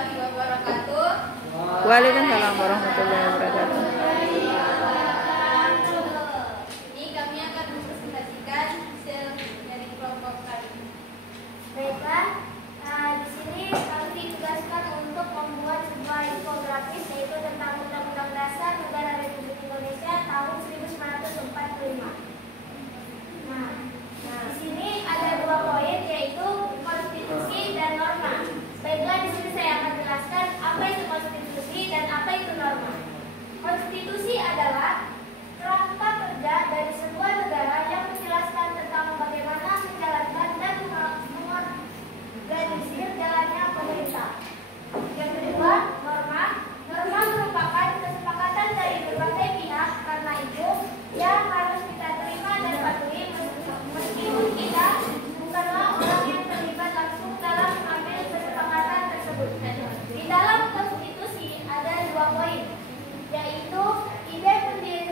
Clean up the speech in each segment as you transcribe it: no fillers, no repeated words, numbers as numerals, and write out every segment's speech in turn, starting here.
warahmatullahi wabarakatuh. Waalaikumsalam warahmatullahi wabarakatuh. Ini kami akan mempresentasikan hasil dari kelompok kami. Baiklah, di sini kami ditugaskan untuk membuat sebuah infografis yaitu tentang Undang-Undang Dasar Negara Republik Indonesia tahun 1945. Nah, di sini ada 2 poin yaitu konstitusi dan norma. Baiklah, di sini saya akan jelaskan apa itu konstitusi dan apa itu norma. Konstitusi adalah kerangka kerja dari sebuah negara yang menjelaskan tentang bagaimana menjalankan dan mengorganisir jalannya pemerintah. Yang kedua, norma. Norma merupakan kesepakatan dari berbagai pihak, karena itu yang harus kita terima dan patuhi meskipun kita bukanlah orang yang terlibat langsung dalam mengambil kesepakatan tersebut. Di dalam konstitusi ada 2 poin, yaitu ide pendirian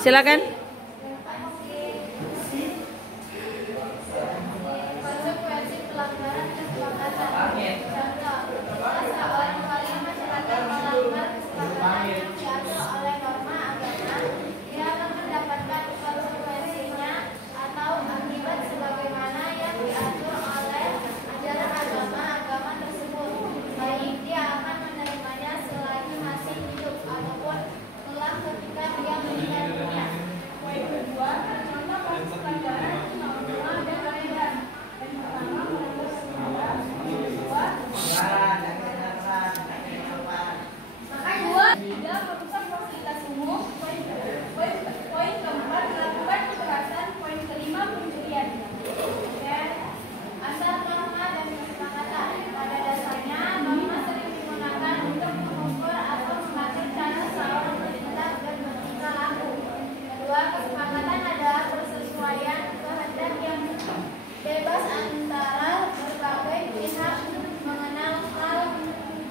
Silakan. Konsekuensi pelanggaran kesepakatan. Contoh, jika seorang wali masyarakat melanggar kesepakatan yang diatur oleh norma agama, dia akan mendapatkan konsekuensinya atau akibat sebagaimana yang diatur oleh ajaran agama tersebut. Baik dia akan menerimanya selagi masih hidup ataupun telah ketika dia meninggal dunia. Poin kedua, contoh kasus pelanggaran norma dan perbedaan. Yang pertama, melanggar sepeda. Yang kedua, tiga, merusak fasilitas umum. Poin keempat, melakukan kekerasan. Poin kelima, pencurian. Asal norma dan kesepakatan. Pada dasarnya, norma sering digunakan untuk mengukur atau mengatur cara seorang bertindak dan bertingkah laku. Kedua, kesepakatan adalah persesuaian kehendak yang bebas antara berbagai pihak mengenal hal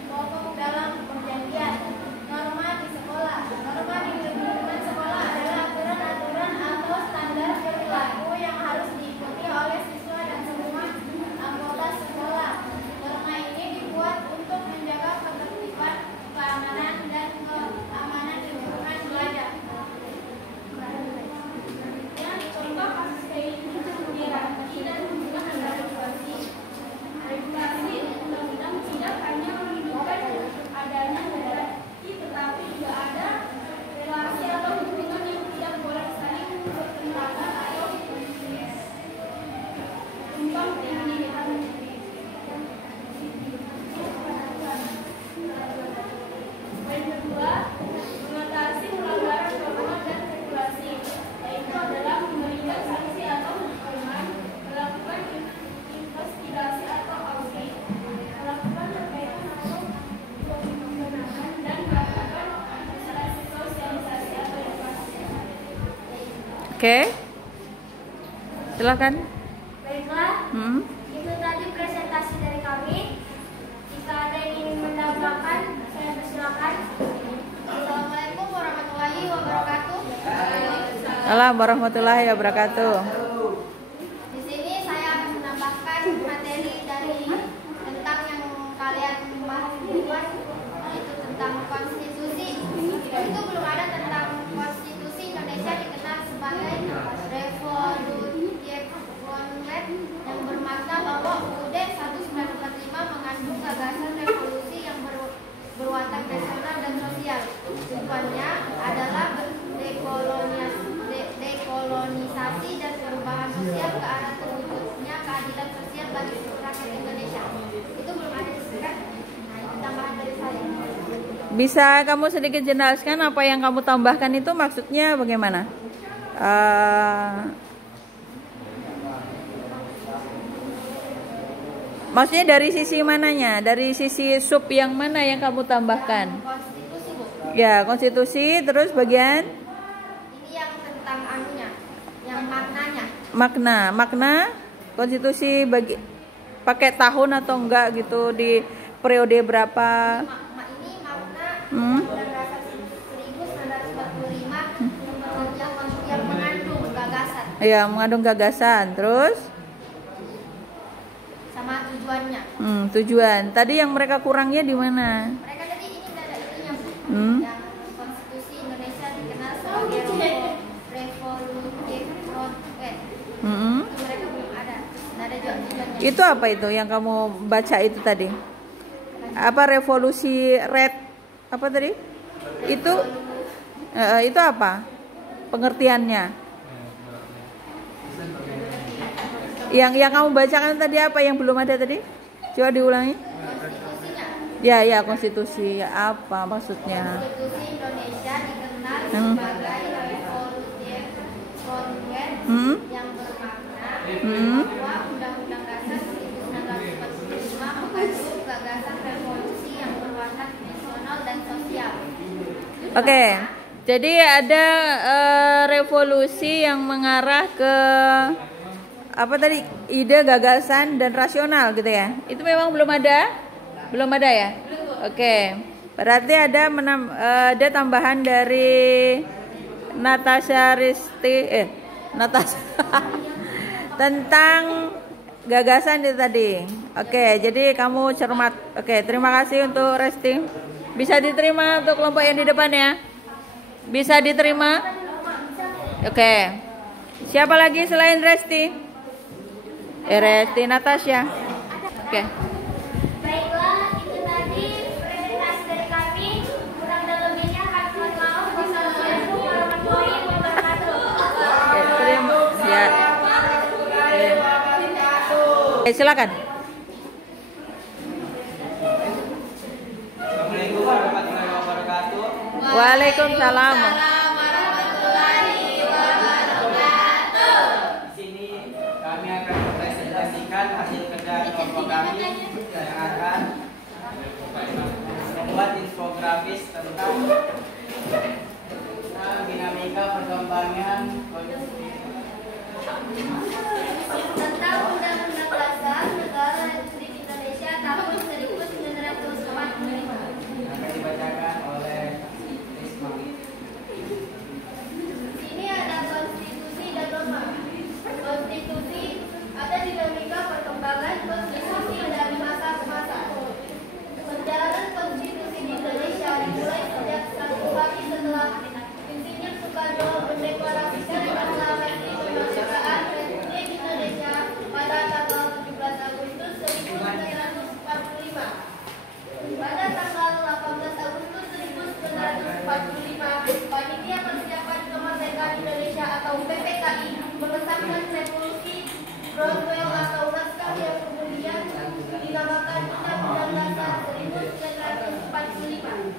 pokok dalam perjanjian. Norma di sekolah. Norma di lingkungan sekolah adalah aturan-aturan atau standar perilaku yang harus diikuti oleh siswa dan semua anggota sekolah. Norma ini dibuat untuk menjaga ketertiban, keamanan, dan keamanan lingkungan belajar. Contoh kasus kayak ini hierarki dan hubungan antar regulasi. Regulasi undang-undang tidak hanya menunjukkan adanya hierarki, tetapi juga ada relasi atau hubungan yang tidak boleh saling bertentangan atau tumpang tindih. Poin kedua, mengatasi pelanggaran norma dan regulasi, yaitu adalah memberikan sanksi atau hukuman, melakukan investigasi atau audit, melakukan perbaikan atau pembenahan, dan melakukan sosialisasi atau edukasi. Oke. Silakan. Baiklah, itu tadi presentasi dari kami. Jika ada yang ingin menambahkan, saya persilakan. Assalamualaikum warahmatullahi wabarakatuh. Assalamualaikum warahmatullahi wabarakatuh. Di sini saya akan menambahkan materi dari tentang yang kalian bahas duluan, yaitu tentang konstitusi. Itu belum ada tentang konstitusi Indonesia dikenal sebagai Revolution Congress, yang bermakna bahwa UUD 1945 mengandung gagasan revolusi yang berwatak nasional dan sosial. Tujuannya adalah dekolonisasi dan perubahan sosial ke arah terwujudnya keadilan sosial bagi seluruh rakyat Indonesia. Itu belum ada disebutkan. Nah, itu tambahan dari saya. Bisa kamu sedikit jelaskan apa yang kamu tambahkan itu maksudnya bagaimana? Maksudnya dari sisi mananya? Dari sisi sub yang mana yang kamu tambahkan? Konstitusi, Bu. Ya, konstitusi, terus bagian Ini yang tentang anunya, yang maknanya. makna konstitusi bagi pakai tahun atau enggak gitu, di periode berapa? Ini makna Hmm? Undang-Undang Dasar 1945 yang mengandung gagasan Ya, mengandung gagasan. Terus sama tujuannya. tujuan. Tadi yang mereka kurangnya di mana? Mereka tadi ini tidak ada itunya, Bu. Hmm? Yang konstitusi Indonesia dikenal sebagai Revolution Congress. Mereka belum ada. Tidak ada tujuannya. Itu apa itu yang kamu baca itu tadi? Apa revolusi red? Apa tadi? Itu apa? Pengertiannya? Yang kamu bacakan tadi apa yang belum ada tadi? Coba diulangi. Konstitusinya. Ya, konstitusi. Ya, apa maksudnya? Konstitusi Indonesia dikenal sebagai Revolution Congress yang bermakna bahwa Undang-Undang Dasar 1945 mengandung gagasan revolusi yang berwatak nasional dan sosial. Oke. Jadi ada revolusi yang mengarah ke apa tadi, ide, gagasan, dan rasional gitu ya. Itu memang belum ada? Belum ada ya? Oke. Berarti ada tambahan dari Natasha Natasha tentang gagasan itu tadi. Oke, jadi kamu cermat. Oke, terima kasih untuk Resti. Bisa diterima untuk kelompok yang di depan ya? Bisa diterima? Oke. Siapa lagi selain Resti? Resti Natasha. Oke. Baiklah, itu tadi presentasi dari kami. Kurang dan lebihnya kami mohon maaf. Wassalamualaikum warahmatullahi wabarakatuh. Oke, terima. Ya. Oke, silakan. Assalamualaikum warahmatullahi wabarakatuh. Waalaikumsalam. Di sini kami akan mempresentasikan hasil kerja kelompok kami yang akan membuat infografis tentang dinamika perkembangan Tentang Undang-Undang Dasar Negara Republik Indonesia tahun 1945. akan dibacakan oleh Risma. Ini ada konstitusi dan norma. Konstitusi ada dinamika perkembangan konstitusi dari masa ke masa. Perjalanan konstitusi di Indonesia dimulai sejak 1 hari setelah Insinyur Soekarno mendeklarasikan proklamasi kemerdekaan Republik Indonesia pada tanggal 17 Agustus 1945. Pada tanggal 18 Agustus 1945, Panitia Persiapan Kemerdekaan Indonesia atau PPKI mengesahkan Revolusi Cromwell atau naskah yang kemudian dinamakan Undang-Undang Dasar 1945.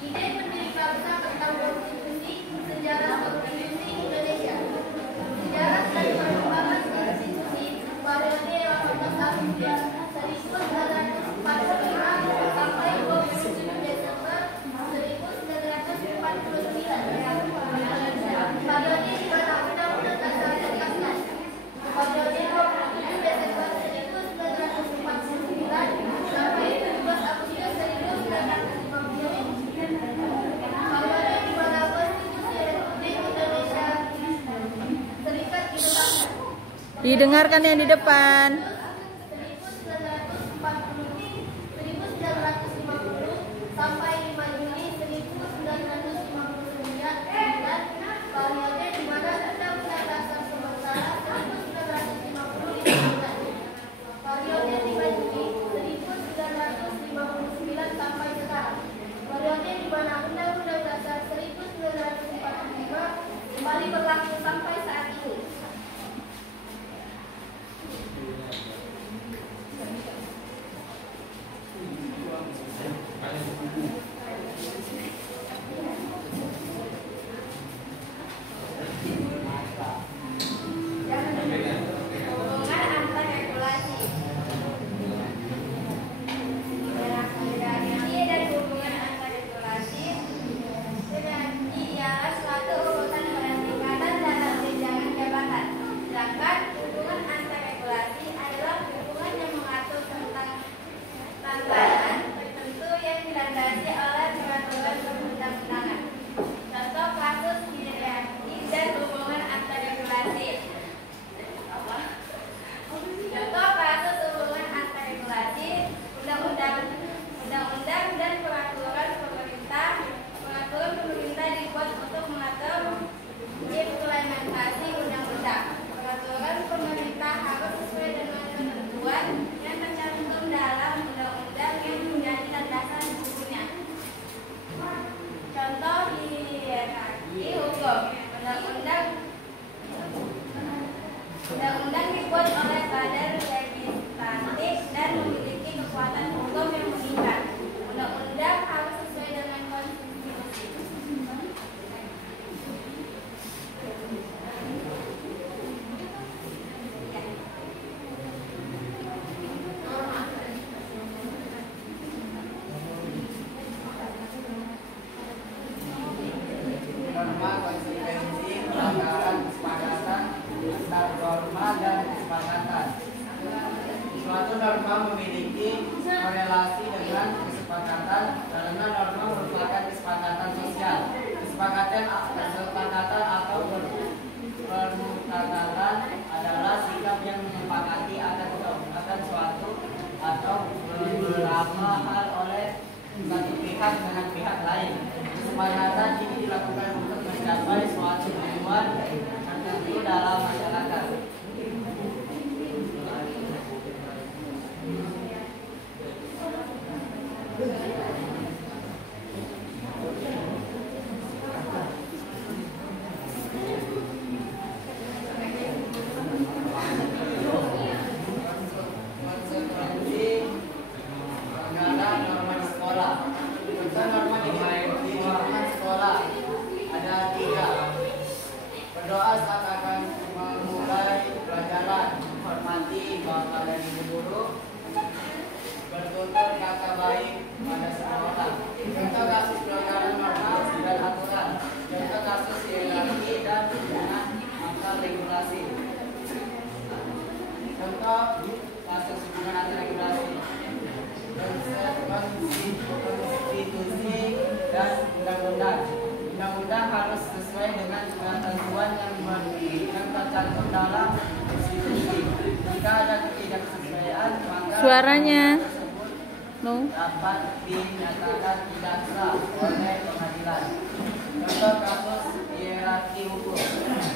Ide pendiri bangsa tentang konstitusi, sejarah konstitusi Indonesia, sejarah dan perkembangan konstitusi periode 18 Agustus 1945 sampai 27 Desember 1949. Periode di mana Undang-Undang Dasar diasas. Periode 27 Desember 1949 sampai 17 Agustus 1950. Periode di mana Konstitusi Republik Indonesia Serikat ditetapkan. Didengarkan yang di depan. 1950 sampai 5 Juni 1959 dan periode di mana Undang-Undang Dasar sementara 1950 ditetapkan. Periode 5 Juni 1959 sampai sekarang. Periode di mana Undang-Undang Dasar 1945 kembali berlaku sampai saat ini. Hubungan antar regulasi. Regulasi dan hubungan antar regulasi ialah suatu urusan peningkatan dalam jenjang jabatan. Sedangkan hubungan antar regulasi adalah hubungan yang mengatur tentang tatanan tertentu yang dilandasi oleh peraturan perundang-undangan. Contoh kasus hierarki dan hubungan antar regulasi. Contoh kasus hubungan antar regulasi, undang-undang dan peraturan pemerintah. Peraturan pemerintah dibuat untuk mengatur implementasi undang-undang. Peraturan pemerintah harus sesuai dengan ketentuan yang tercantum dalam undang-undang yang menjadi landasan hukumnya. Contoh hierarki hukum. Undang-undang dibuat oleh badan legislatif dan memiliki kekuatan hukum yang mengikat. Undang-undang harus sesuai dengan konstitusi. Norma konsekuensi pelanggaran kesepakatan antar norma dan kesepakatan. Suatu norma memiliki korelasi dengan kesepakatan karena norma merupakan kesepakatan Kesepakatan atau permufakatan adalah sikap yang menyepakati akan suatu atau beberapa hal oleh satu pihak dengan pihak lain. Kesepakatan ini dilakukan untuk mencapai suatu tujuan tertentu dalam masyarakat. Berdoa saat akan memulai pelajaran, hormati bahwa kalian ibu guru, bertutur kata baik pada semua orang. Contoh kasus pelanggaran norma dan aturan. Contoh kasus hierarki dan hubungan antar regulasi. Contoh kasus hubungan antar regulasi. Konstitusi dan undang-undang. Undang-undang harus sesuai dengan ketentuan yang tercantum dalam konstitusi. Jika ada ketidaksesuaian, maka Suaranya tersebut dapat dinyatakan tidak sah oleh pengadilan. Contoh kasus hierarki hukum.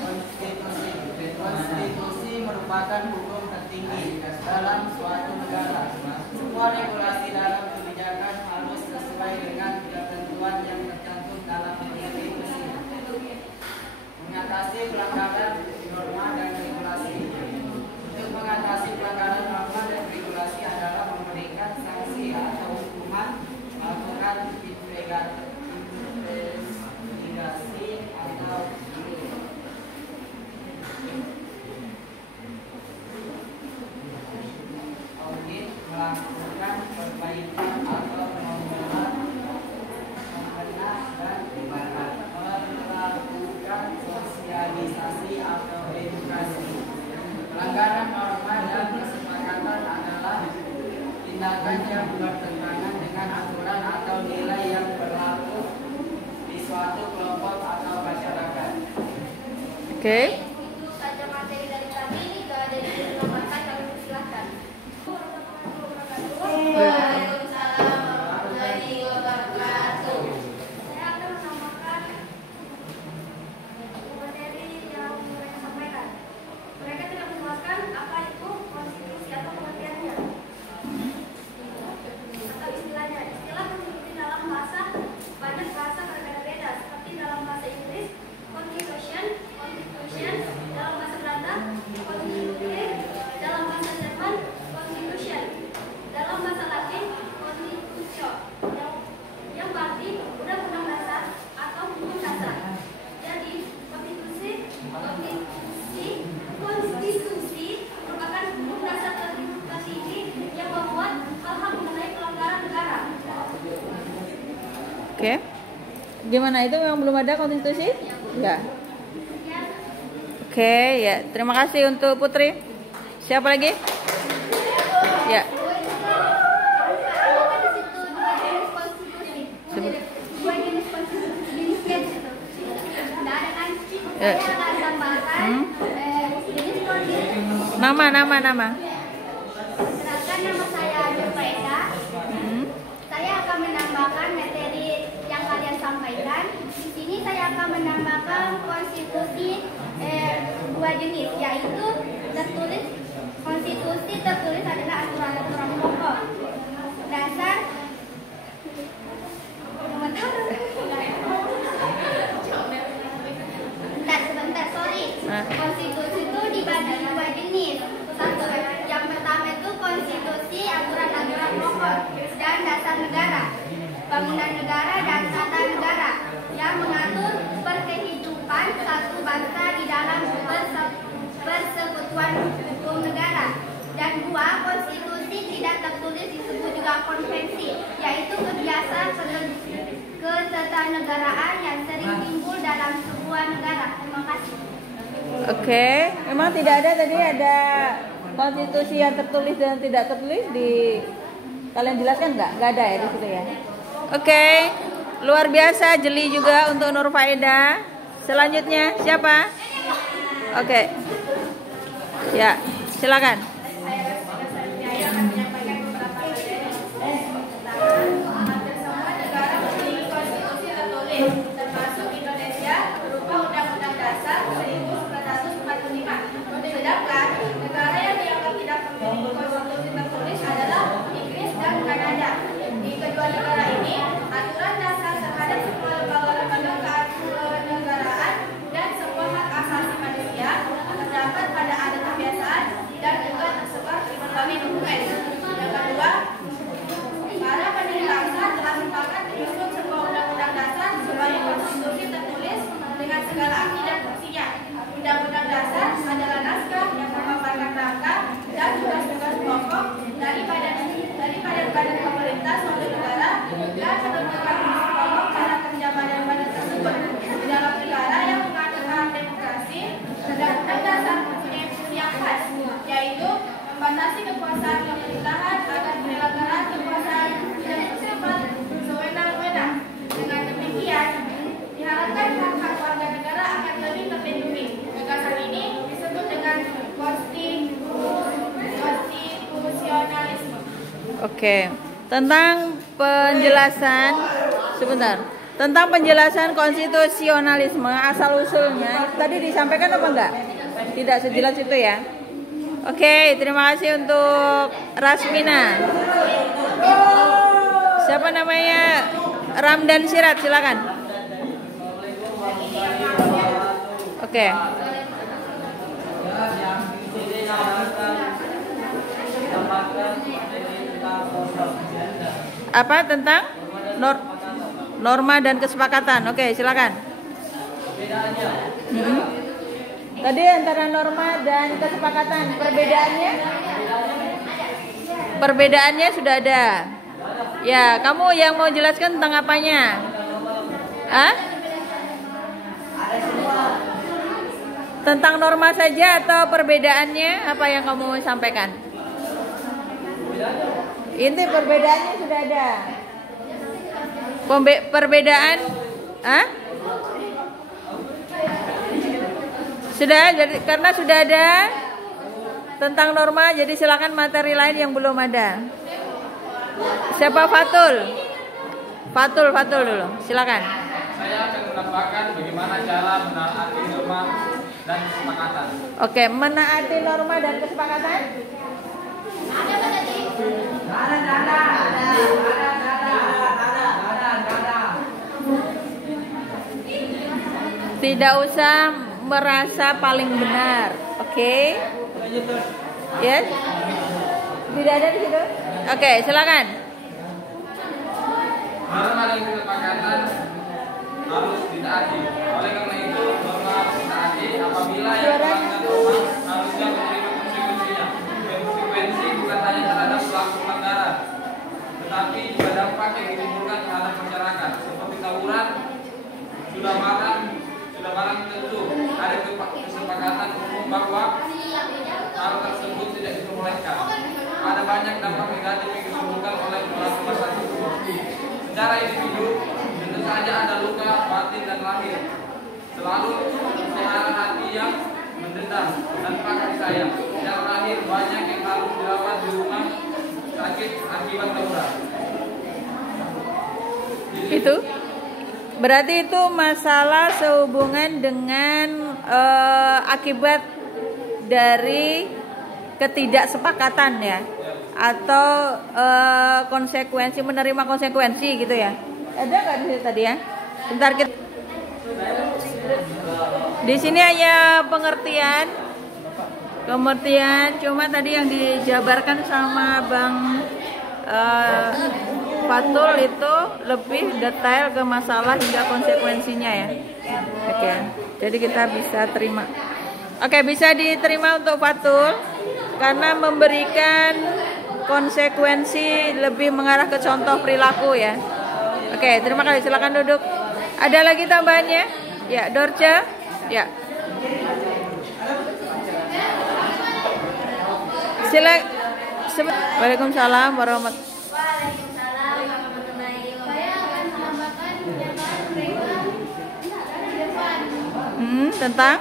Konstitusi. Konstitusi merupakan hukum tertinggi dalam suatu negara. Semua regulasi dalam kebijakan harus sesuai dengan ketentuan yang tercantum dalam konstitusi. Mengatasi pelanggaran norma dan regulasi. Untuk mengatasi pelanggaran norma dan regulasi adalah memberikan sanksi atau hukuman, melakukan investigasi atau audit, melakukan perbaikan atau membenar dan melakukan sosialisasi atau edukasi. Pelanggaran norma dan kesepakatan adalah tindakan yang bertentangan dengan aturan atau nilai yang berlaku di suatu kelompok atau masyarakat. Oke. Itu saja materi dari kami. Jika ada yang ingin menambahkan, kami persilahkan. Waalaikumsalam warahmatullahi wabarakatuh. Saya akan menambahkan materi yang mereka sampaikan. Mereka tidak menjelaskan apa itu konstitusi atau pengertiannya atau istilahnya. Istilah konstitusi dalam bahasa banyak bahasa berbeda-beda, seperti dalam bahasa Inggris constitution, dalam bahasa Belanda constitution, dalam bahasa Jerman constitution, dalam bahasa Latin constitutio, yang berarti undang-undang dasar atau hukum dasar. Jadi konstitusi merupakan hukum dasar tertinggi yang membuat hal-hal mengenai pelanggaran negara. Oke. Gimana itu memang belum ada konstitusi? Ya. Oke, ya. Terima kasih untuk Putri. Siapa lagi? Ya. Dua jenis konstitusi, jenisnya gitu. Nah, ada kan? Ya. Saya akan tambahkan jenis konstitusi. Nama. Perkenalkan, nama saya Jurfaida. Saya akan menambahkan materi yang kalian sampaikan. Di sini saya akan menambahkan konstitusi dua jenis, yaitu konstitusi tertulis adalah aturan-aturan pokok dasar. Sebentar, sorry. Konstitusi itu dibagi dua jenis. Satu, yang pertama itu konstitusi aturan-aturan pokok dan dasar negara, bangunan negara dan tata negara yang mengatur perkehidupan satu bangsa di dalam persekutuan hukum negara. Dan dua, konstitusi tidak tertulis disebut juga konvensi, yaitu kebiasaan ketatanegaraan yang sering timbul dalam sebuah negara. Terima kasih. Oke. Memang tidak ada tadi ada konstitusi yang tertulis dan tidak tertulis di kalian jelaskan nggak? Nggak ada ya di situ ya. Oke. Luar biasa, jeli juga untuk Nur Faedah. Selanjutnya siapa? Oke. Ya, silakan. Termasuk Indonesia berupa Undang-Undang Dasar 1945. Sedangkan negara yang dianggap tidak memiliki konstitusi tertulis adalah Inggris dan Kanada. Di kedua negara ini, aturan dasar terhadap semua lembaga-lembaga kenegaraan dan semua hak asasi manusia terdapat pada adat kebiasaan dan juga tersebar di berbagai dokumen. Yang kedua, para pendiri bangsa telah sepakat menyusun sebuah undang-undang dasar sebagai konstitusi tertulis dengan segala arti dan fungsinya. Undang-undang dasar adalah naskah yang memaparkan rangka dan tugas-tugas pokok dari badan pemerintah suatu negara dan menentukan pokok cara kerja badan-badan tersebut. Di dalam negara yang menganut hak demokrasi, undang-undang dasar mempunyai fungsi yang khas, yaitu membatasi kekuasaan pemerintahan agar penyelenggaraan kekuasaan tidak bersifat sewenang-wenang. Dengan demikian, diharapkan hak-hak warga negara akan lebih terlindungi. Gagasan ini disebut dengan konstitusionalisme. Oke. Tentang penjelasan sebentar. Tentang penjelasan konstitusionalisme asal usulnya tadi disampaikan apa enggak? Tidak sejelas itu ya. Oke, terima kasih untuk Rasmina. Siapa namanya? Ramdan Sirat, silakan. Oke. Apa tentang norma dan kesepakatan? Oke, silakan. Tadi antara norma dan kesepakatan, perbedaannya sudah ada. Ya, kamu yang mau jelaskan tentang apanya? Hah? Tentang norma saja atau perbedaannya? Apa yang kamu mau sampaikan? Inti perbedaannya sudah ada. Perbedaan? Hah? Sudah, jadi karena sudah ada tentang norma, jadi silakan materi lain yang belum ada. Siapa? Fatul dulu, silakan. Saya akan menambahkan bagaimana cara menaati norma dan kesepakatan. Oke, menaati norma dan kesepakatan. Tidak usah merasa paling benar, oke? Yes? Tidak ada di situ? Oke, silakan. Norma dan kesepakatan harus ditaati. Oleh karena itu, norma harus ditaati apabila yang melanggar norma harusnya menerima konsekuensinya. Konsekuensi bukan hanya terhadap pelaku pelanggaran, tetapi juga dampak yang ditimbulkan terhadap masyarakat, seperti tawuran, sudah barang tentu ada kesepakatan umum bahwa hal tersebut tidak diperbolehkan. Ada banyak dampak negatif yang ditimbulkan oleh pelaku pasal tersebut. Secara individu, tentu saja ada luka batin dan lahir. Selalu pelihara hati yang mendendam tanpa kasih sayang. Secara lahir banyak yang harus dirawat di rumah sakit akibat tawuran. Itu berarti itu masalah sehubungan dengan akibat dari ketidaksepakatan ya, atau konsekuensi, menerima konsekuensi gitu ya. Ada nggak di situ tadi ya? Bentar, kita di sini hanya pengertian, cuma tadi yang dijabarkan sama Bang Fatul itu lebih detail ke masalah hingga konsekuensinya ya. Oke, jadi kita bisa terima. Oke, bisa diterima untuk Fatul karena memberikan konsekuensi lebih mengarah ke contoh perilaku ya. Oke, terima kasih. Silakan duduk. Ada lagi tambahannya? Ya, Dorce. Ya. Waalaikumsalam warahmatullahi wabarakatuh. Waalaikumsalam warahmatullahi wabarakatuh. Saya akan menambahkan tentang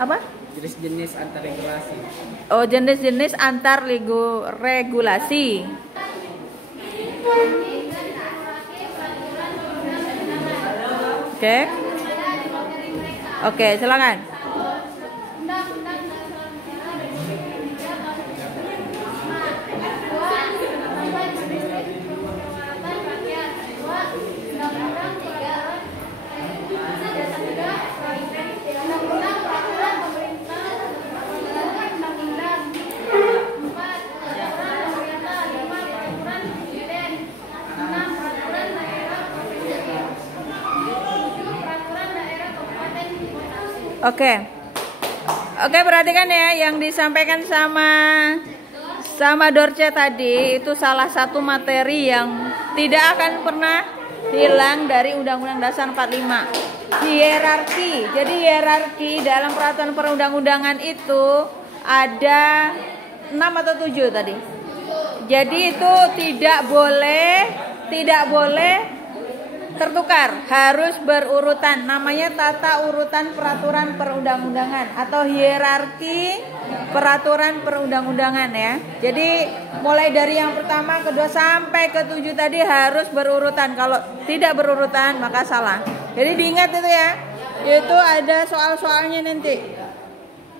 apa? Jenis-jenis antar regulasi. Oh, jenis-jenis antar regulasi. Oke. Oke, silakan. Oke. Oke, perhatikan ya yang disampaikan sama Dorce tadi itu salah satu materi yang tidak akan pernah hilang dari Undang-Undang Dasar 45. Hierarki. Jadi hierarki dalam peraturan perundang-undangan itu ada 6 atau 7 tadi. Jadi itu tidak boleh tertukar, harus berurutan. Namanya tata urutan peraturan perundang-undangan atau hierarki peraturan perundang-undangan ya. Jadi mulai dari yang pertama, kedua sampai ke-7 tadi harus berurutan. Kalau tidak berurutan maka salah. Jadi diingat itu ya. Itu ada soal-soalnya nanti.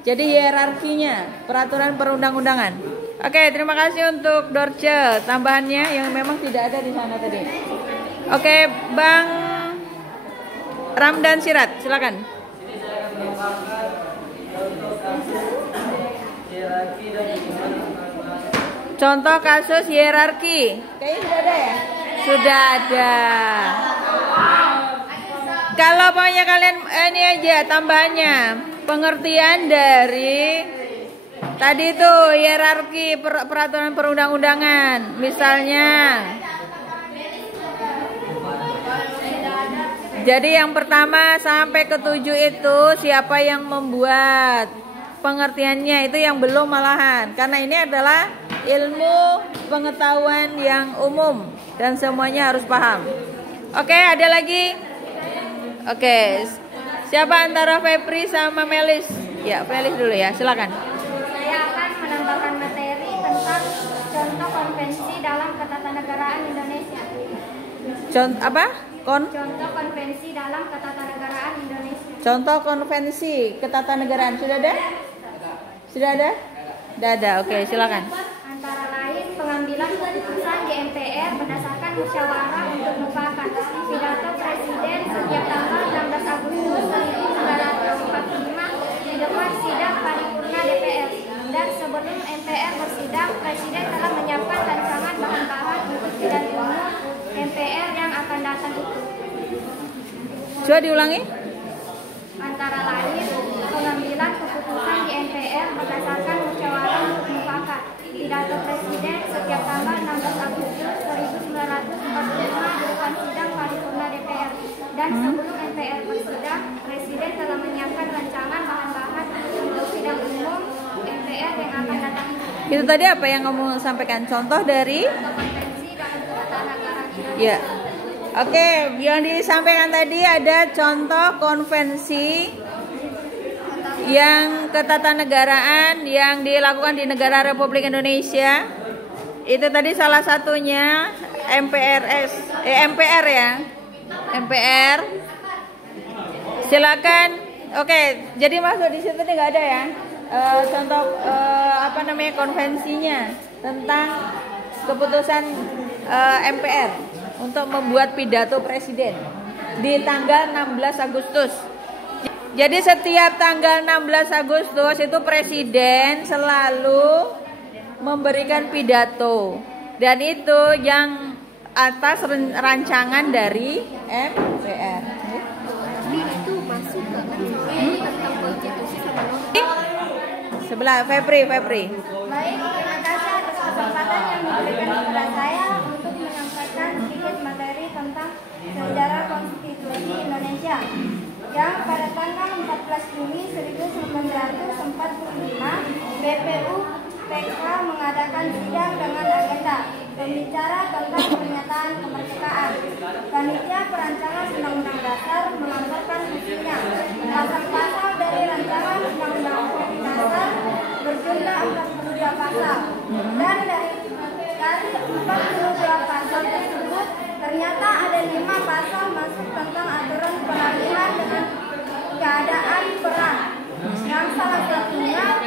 Jadi hierarkinya peraturan perundang-undangan. Oke, terima kasih untuk Dorce tambahannya yang memang tidak ada di sana tadi. Oke, Bang Ramdan Sirat, silakan. Contoh kasus hierarki. Kayaknya sudah ada ya? Sudah ada. Kalau pokoknya kalian ini aja tambahannya. Pengertian dari tadi itu hierarki peraturan perundang-undangan. Misalnya jadi yang pertama sampai ke-7 itu siapa yang membuat pengertiannya itu yang belum malahan. Karena ini adalah ilmu pengetahuan yang umum dan semuanya harus paham. Oke, ada lagi? Oke. Siapa antara Febri sama Melis? Ya, Melis dulu ya, silakan. Saya akan menambahkan materi tentang contoh konvensi dalam ketatanegaraan Indonesia. Contoh apa? Contoh konvensi dalam ketatanegaraan Indonesia. Contoh konvensi ketatanegaraan sudah ada? Sudah ada? Sudah ada. Oke, silakan. Antara lain pengambilan keputusan di MPR berdasarkan musyawarah untuk mufakat, pidato Presiden setiap tanggal 16 Agustus 1945 di depan sidang paripurna DPR. Dan sebelum MPR bersidang, Presiden telah menyiapkan rancangan bahan-bahan untuk sidang umum MPR yang akan datang itu. Coba diulangi. Antara lain pengambilan keputusan di MPR berdasarkan musyawarah untuk mufakat, pidato Presiden setiap tanggal 16 Agustus 1945 di depan sidang paripurna DPR. Dan sebelum MPR bersidang, Presiden telah menyiapkan rancangan bahan-bahan untuk sidang umum MPR yang akan datang itu. Itu tadi apa yang kamu sampaikan? Contoh dari Konvensi dalam ketatanegaraan Indonesia. ya. Oke, yang disampaikan tadi ada contoh konvensi yang ketatanegaraan yang dilakukan di negara Republik Indonesia. Itu tadi salah satunya MPR ya. MPR. Silakan. Oke, jadi masuk di situ nggak ada ya. Contoh konvensinya tentang keputusan MPR untuk membuat pidato presiden di tanggal 16 Agustus. Jadi setiap tanggal 16 Agustus itu presiden selalu memberikan pidato dan itu yang atas rancangan dari MPR. Itu masuk ke tentang konstitusi Sebelah Febri. Baik, terima kasih atas kesempatan yang diberikan kepada saya untuk menyampaikan sedikit materi tentang sejarah konstitusi Indonesia yang pada tanggal 14 Juni 1945 BPU PK mengadakan sidang dengan agenda Pembicara tentang pernyataan kemerdekaan. Panitia perancangan Undang-Undang Dasar melaporkan isinya. Pasal-pasal dari rancangan Undang-Undang Dasar berjumlah 42 pasal. Dan dari 42 pasal tersebut, ternyata ada 5 pasal masuk tentang aturan peralihan dengan keadaan perang. Yang salah satunya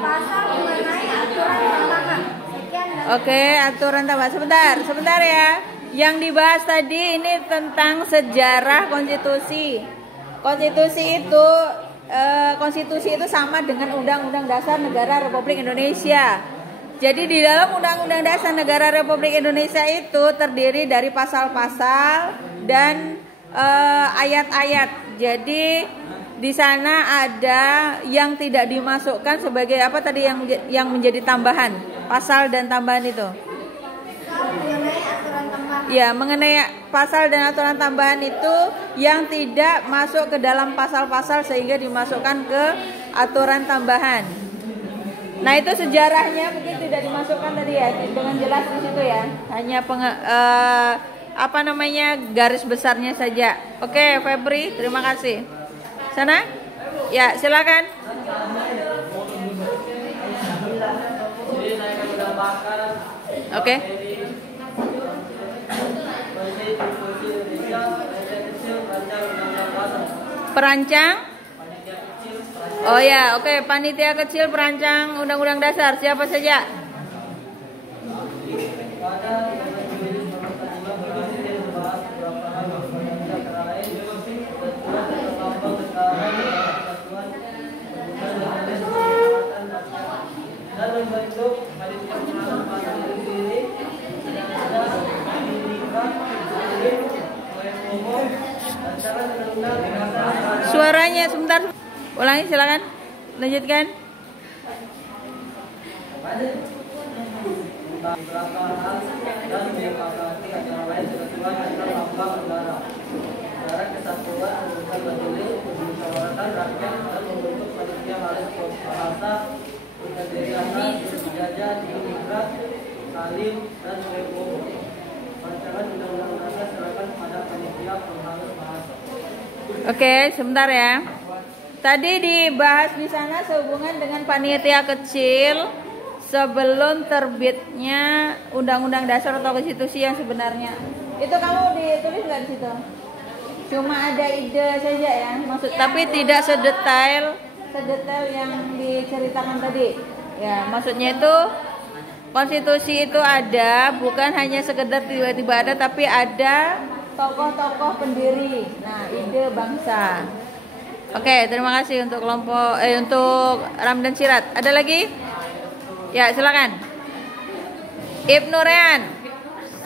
pasal mengenai aturan tambahan. Sekian dan Oke, aturan tambahan. Sebentar ya. Yang dibahas tadi ini tentang sejarah konstitusi. Konstitusi itu sama dengan Undang-Undang Dasar Negara Republik Indonesia. Jadi di dalam Undang-Undang Dasar Negara Republik Indonesia itu terdiri dari pasal-pasal dan ayat-ayat. Jadi di sana ada yang tidak dimasukkan sebagai apa tadi yang menjadi tambahan, pasal dan tambahan itu. mengenai aturan tambahan. Ya, mengenai pasal dan aturan tambahan itu yang tidak masuk ke dalam pasal-pasal sehingga dimasukkan ke aturan tambahan. Nah, itu sejarahnya mungkin tidak dimasukkan tadi ya dengan jelas di situ ya. Hanya garis besarnya saja. Oke, Febri, terima kasih. Sana? Ya, silakan. Jadi saya akan menambahkan Oke. Perancang? Oh ya, oke. Panitia kecil perancang Undang-Undang Dasar. Siapa saja? dan membentuk panitia pengawasan sendiri yang ada didirikan oleh umum acara undang-undang. Suaranya sebentar. Ulangi silakan. Lanjutkan. Beberapa hal dan menyepakati acara lain sesuai dengan lambang negara. Negara kesatuan Republik Indonesia bermusyawaratan rakyat dan membentuk panitia halis bahasa terdiri atas penjajah, imigran, salim, dan umum. Rancangan undang-undang dasar serahkan pada panitia penghalus bahasa. Oke, sebentar ya. Tadi dibahas di sana sehubungan dengan panitia kecil sebelum terbitnya Undang-Undang Dasar atau Konstitusi yang sebenarnya. Itu kamu ditulis nggak di situ? Cuma ada ide saja ya, tapi tidak sedetail yang diceritakan tadi. Ya, maksudnya itu konstitusi itu ada, bukan hanya sekedar tiba-tiba ada, tapi ada tokoh-tokoh pendiri. Nah, ide bangsa. Oke, terima kasih untuk kelompok untuk Ramdan Sirat. Ada lagi? Ya, silakan. Ibnu Rehan.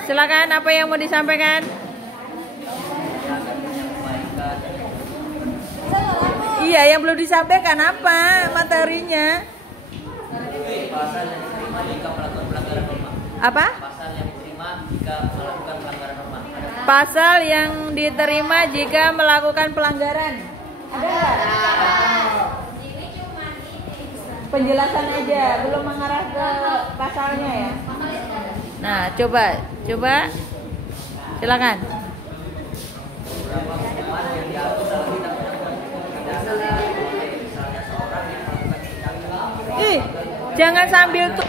Silakan, apa yang mau disampaikan? Iya, yang belum disampaikan apa materinya? Pasal yang diterima jika melakukan pelanggaran norma. Apa? Pasal yang diterima jika melakukan pelanggaran norma. Pasal yang diterima jika melakukan pelanggaran. Ada nggak? Penjelasan aja, belum mengarah ke pasalnya ya. Nah, coba, silakan. Jangan sambil tuh.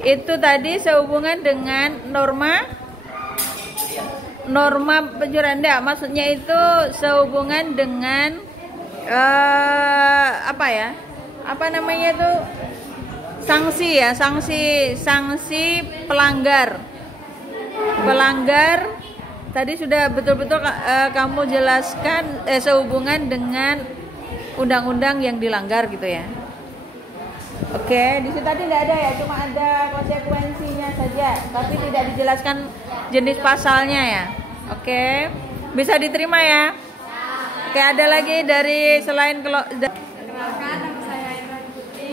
Itu tadi sehubungan dengan norma pencurian. Maksudnya itu sehubungan dengan sanksi pelanggar tadi sudah betul-betul kamu jelaskan sehubungan dengan undang-undang yang dilanggar gitu ya. Oke, di situ tadi tidak ada ya, cuma ada konsekuensinya saja, tapi tidak dijelaskan jenis pasalnya ya. Oke, bisa diterima ya. Oke, ada lagi dari selain Perkenalkan, nama saya Indra Putri.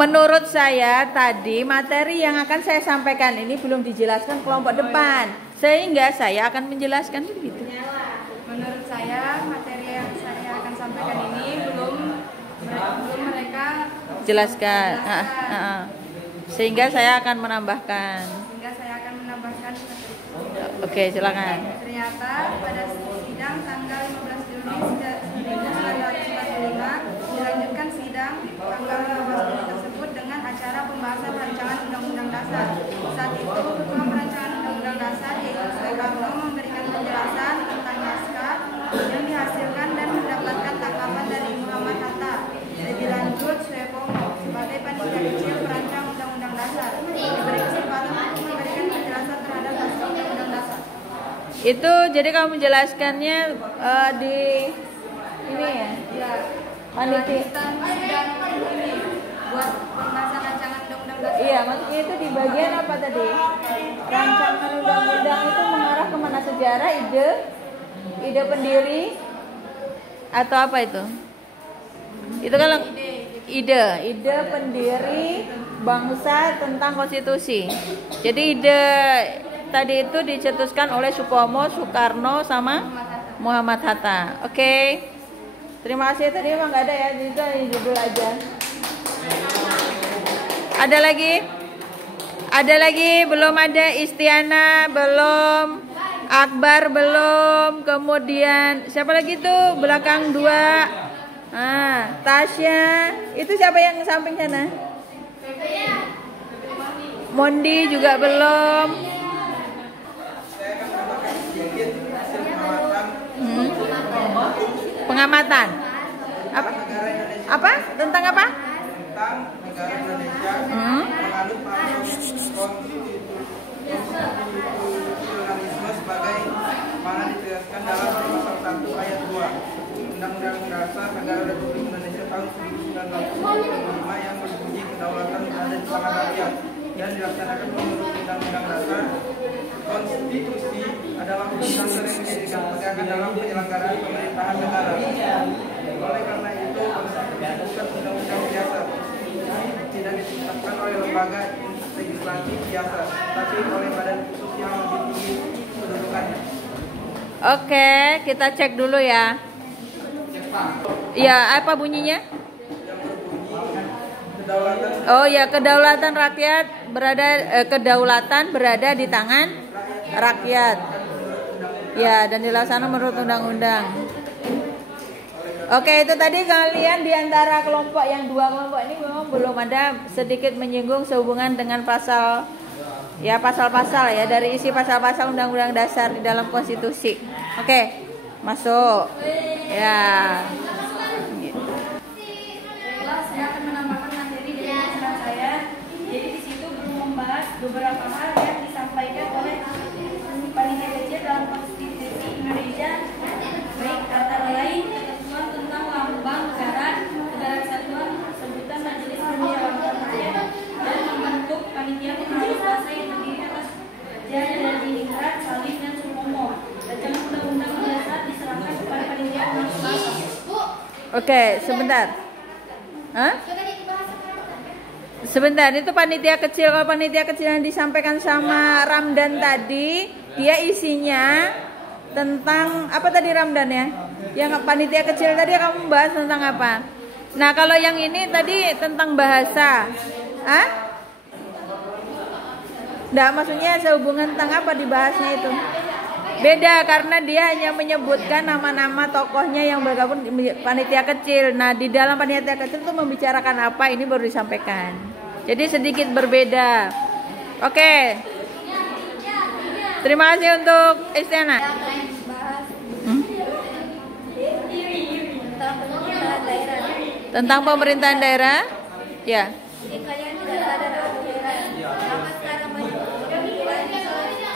menurut saya tadi materi yang akan saya sampaikan ini belum dijelaskan kelompok depan, sehingga saya akan menjelaskan begitu. Menurut saya materi yang saya akan sampaikan ini belum mereka Jelaskan. Sehingga saya akan menambahkan. seperti itu. Oke, silakan. Ternyata pada sidang tanggal 15 Juni 1945 dilanjutkan sidang tanggal 15 Juni tersebut dengan acara pembahasan rancangan Undang-Undang Dasar. Saat itu Ketua Perancangan Undang-Undang Dasar yaitu Soekarno memberikan penjelasan tentang naskah yang dihasilkan dan mendapatkan tanggapan dari Muhammad Hatta. Lebih lanjut, Suepomo sebagai panitia kecil perancang Undang-Undang Dasar diberi kesempatan untuk memberikan penjelasan terhadap naskah Undang-Undang Dasar. Itu jadi kamu menjelaskannya di ini ya? Ya, Panitia. sidang ini buat pembahasan rancangan Undang-Undang Dasar. Iya, maksudnya itu di bagian apa tadi? Rancangan undang-undang itu mengarah kemana, sejarah, ide pendiri, atau apa itu? Itu kan ide pendiri bangsa tentang konstitusi. Jadi ide tadi itu dicetuskan oleh Supomo, Soekarno, sama Muhammad Hatta. Oke. Terima kasih. Tadi emang nggak ada ya, jadi judul aja. Ada lagi? Ada lagi? Belum ada. Istiana belum. Akbar belum. Kemudian siapa lagi tuh? Belakang 2. Tasya. Itu siapa yang samping sana? Mondi juga belum. Pengamatan. Apa? Tentang apa? Tentang negara Indonesia menganut konstitusionalisme sebagai mana ditegaskan dalam pasal 1 ayat 2 Undang-Undang Dasar Negara Republik Indonesia tahun 1945 yang berbunyi kedaulatan berada di tangan rakyat dan dilaksanakan menurut Undang-Undang Dasar. Konstitusi adalah dasar yang menjadikan pegangan dalam penyelenggaraan pemerintahan negara. Oleh karena itu, konstitusi bukan undang-undang biasa. Tidak ditetapkan oleh lembaga legislatif biasa, tapi oleh badan khusus yang lebih tinggi kedudukannya. Oke, kita cek dulu ya. Ya, apa bunyinya? Oh ya, kedaulatan rakyat berada di tangan rakyat. Ya, dan dilaksanakan menurut undang-undang. Oke, itu tadi kalian di antara kelompok yang 2 kelompok ini memang belum ada sedikit menyinggung sehubungan dengan pasal ya, pasal-pasal ya, dari isi pasal-pasal Undang-Undang Dasar di dalam konstitusi. Oke, masuk. Ya. Saya akan menambahkan materi dari penjelasan saya. Jadi di situ belum membahas beberapa hal yang disampaikan oleh panitia kecil dalam konstitusi Indonesia, baik antara lain ketentuan tentang lambang negara, negara kesatuan, sebutan majelis permusyawaratan rakyat, dan membentuk panitia pengawas kuasa yang terdiri atas Jadiningrat, Salim, dan Supomo. Rancangan undang-undang dasar diserahkan kepada panitia pengawas kuasa. Oke, sebentar. Sebentar, itu panitia kecil. Kalau panitia kecil yang disampaikan sama Ramdan tadi, dia isinya tentang apa tadi Ramdan ya? Yang panitia kecil tadi kamu bahas tentang apa? Nah, kalau yang ini tadi tentang bahasa. Nggak, maksudnya sehubungan tentang apa dibahasnya itu? Beda, karena dia hanya menyebutkan nama-nama tokohnya yang bergabung di panitia kecil. Nah, di dalam panitia kecil itu membicarakan apa, ini baru disampaikan. Jadi sedikit berbeda. Oke. Terima kasih untuk Istiana. Tentang pemerintahan daerah. Ya. Jadi kalian tidak sadar bahwa daerah lama sekarang banyak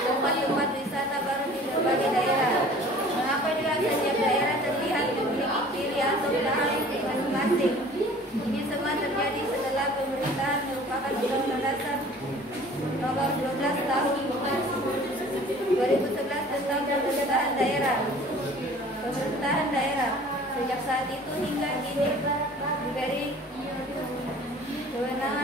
tempat-tempat wisata baru di berbagai daerah. Mengapa dirasa setiap daerah terlihat memiliki ciri atau bahaya masing-masing? Ini semua terjadi setelah pemerintahan merupakan Undang-Undang Dasar Nomor 12 Tahun 2011 tentang pemerintahan daerah. Pemerintahan daerah sejak saat itu hingga kini diberi kewenangan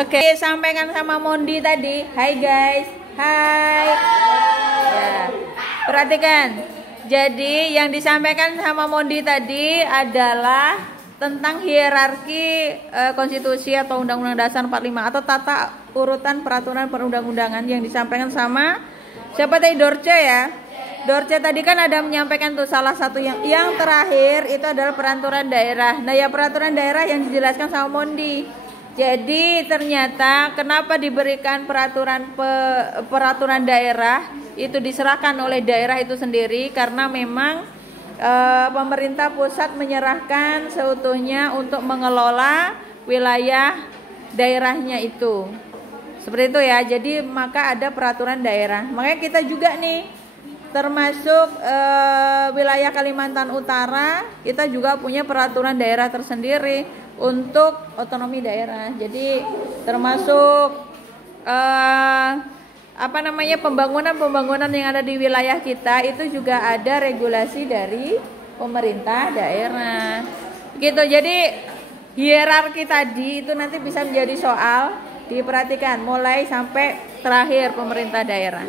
Oke, sampaikan sama Mondi tadi. Hai guys. Hai. Ya. Perhatikan. Jadi yang disampaikan sama Mondi tadi adalah tentang hierarki konstitusi atau Undang-Undang Dasar 45 atau tata urutan peraturan perundang-undangan yang disampaikan sama siapa tadi? Dorce ya. Dorce tadi kan ada menyampaikan tuh salah satu yang terakhir itu adalah peraturan daerah. Nah, ya peraturan daerah yang dijelaskan sama Mondi. Jadi ternyata kenapa diberikan peraturan daerah itu diserahkan oleh daerah itu sendiri karena memang pemerintah pusat menyerahkan seutuhnya untuk mengelola wilayah daerahnya itu. Seperti itu ya. Jadi maka ada peraturan daerah. Makanya kita juga nih termasuk wilayah Kalimantan Utara, kita juga punya peraturan daerah tersendiri untuk otonomi daerah. Jadi termasuk pembangunan yang ada di wilayah kita itu juga ada regulasi dari pemerintah daerah. Gitu. Jadi hierarki tadi itu nanti bisa menjadi soal, diperhatikan mulai sampai terakhir pemerintah daerah.